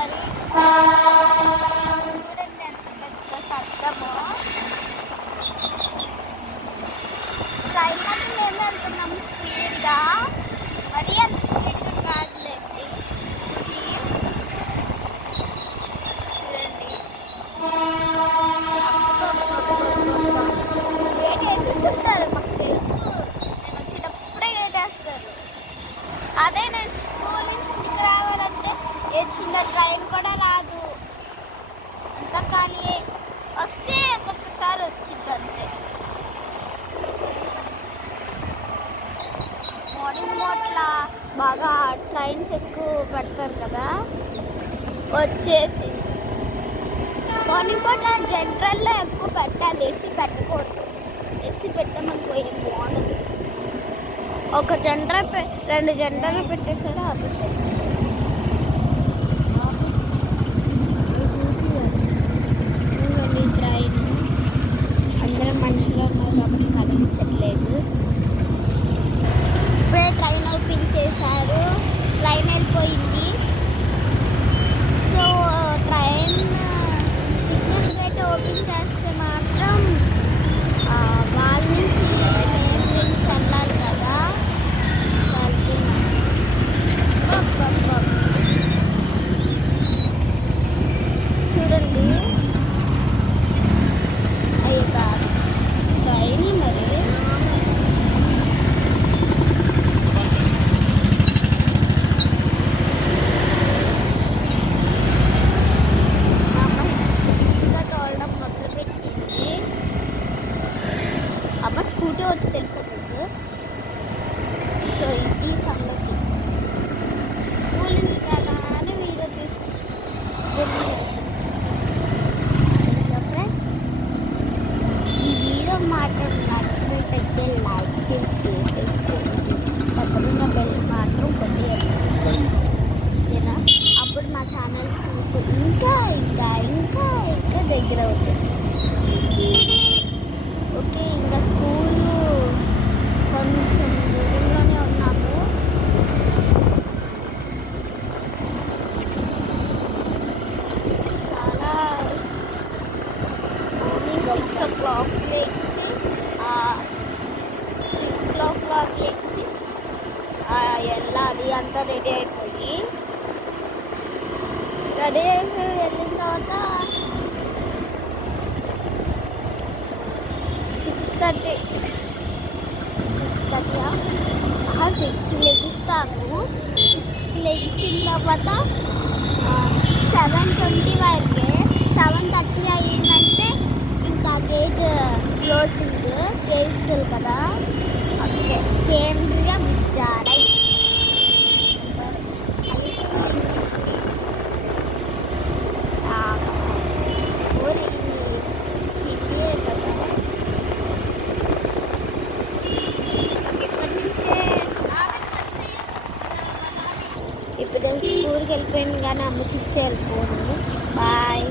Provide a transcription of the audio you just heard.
మరి చూడండి ఎంత పెద్ద శబ్దమో. ట్రైన్లో మేము వెళ్తున్నాము స్పీడ్గా, మరీ అంత స్పీడ్గా కాదులేండి. చూడండి గేట్ వేసేస్తుంటారు, మాకు తెలుసు. నేను వచ్చేటప్పుడే గేట్ వేస్తారు. అదే నేను స్కూల్ నుంచి ఇంటికి రావాలంటే ఏ చిన్న ట్రైన్ కూడా రాదు, అంతా ఖాళీ. వస్తే ఒక్కొక్కసారి వచ్చింది అంతే. మార్నింగ్ పూట్ల బాగా ట్రైన్స్ ఎక్కువ పెడతారు కదా, వచ్చేసి మార్నింగ్ పూట జనరల్లో ఎక్కువ పెట్టాలి, ఏసీ పెట్టకూడదు. ఏసీ పెట్టామనుకో ఏం బాగుండదు. ఒక జనరల్ 2 జనరల్ పెట్టేసాడు ఆపేసాడు. ఇంకొన్ని ట్రైన్ అందరం మనుషులు ఉన్నారు కాబట్టి కనిపించట్లేదు. ఇప్పుడే ట్రైన్ ఓపెన్ చేశారు, ట్రైన్ వెళ్ళిపోయింది. So train signal gate open చేస్తే మాత్రం వాళ్ళ నుంచి మెయిన్ లింక్స్ వెళ్ళాలి కదా, వెళ్తున్నాం. చూడండి అయ్యా ట్రైన్ మరి అమ్మ స్కూటీ వచ్చి తెలుసా మీకు. సో ఇది సంగతి. స్కూల్ నుంచి రాగానే వీడియో ఫ్రెండ్స్, ఈ వీడియో మాత్రం నచ్చినట్టయితే లైక్ చేసి షేర్ చేసుకోండి. పక్కన బెల్ మాత్రం కొద్దిగా ఓకేనా, అప్పుడు మా ఛానల్ ఇంకా ఇంకా ఇంకా ఇంకా దగ్గర అవుతుంది. ఓకే, ఇంకా స్కూలు కొంచెం దూరంలోనే ఉన్నాము. చాలా మార్నింగ్ 6 o'clock లేచి 6 o'clock లేచి వెళ్ళాలి. అంతా రెడీ అయిపోయి వెళ్ళిన తర్వాత 6:30 6 లెగిస్తాను. 6కి లెగిసిన తర్వాత 7:20 వరకే. 7:30 అయ్యిందంటే ఇంకా గేట్ క్లోజింగ్ చేస్తుంది కదా, అందుకే కేంద్రీయ విద్యాలయ్ హై స్కూల్ ఇంగ్లీష్ ఊరి హిందీ కదా. ఇప్పుడు నేను స్కూల్కి వెళ్ళిపోయాను కానీ అమ్మకి ఇచ్చేయాలి ఫోన్. బాయ్.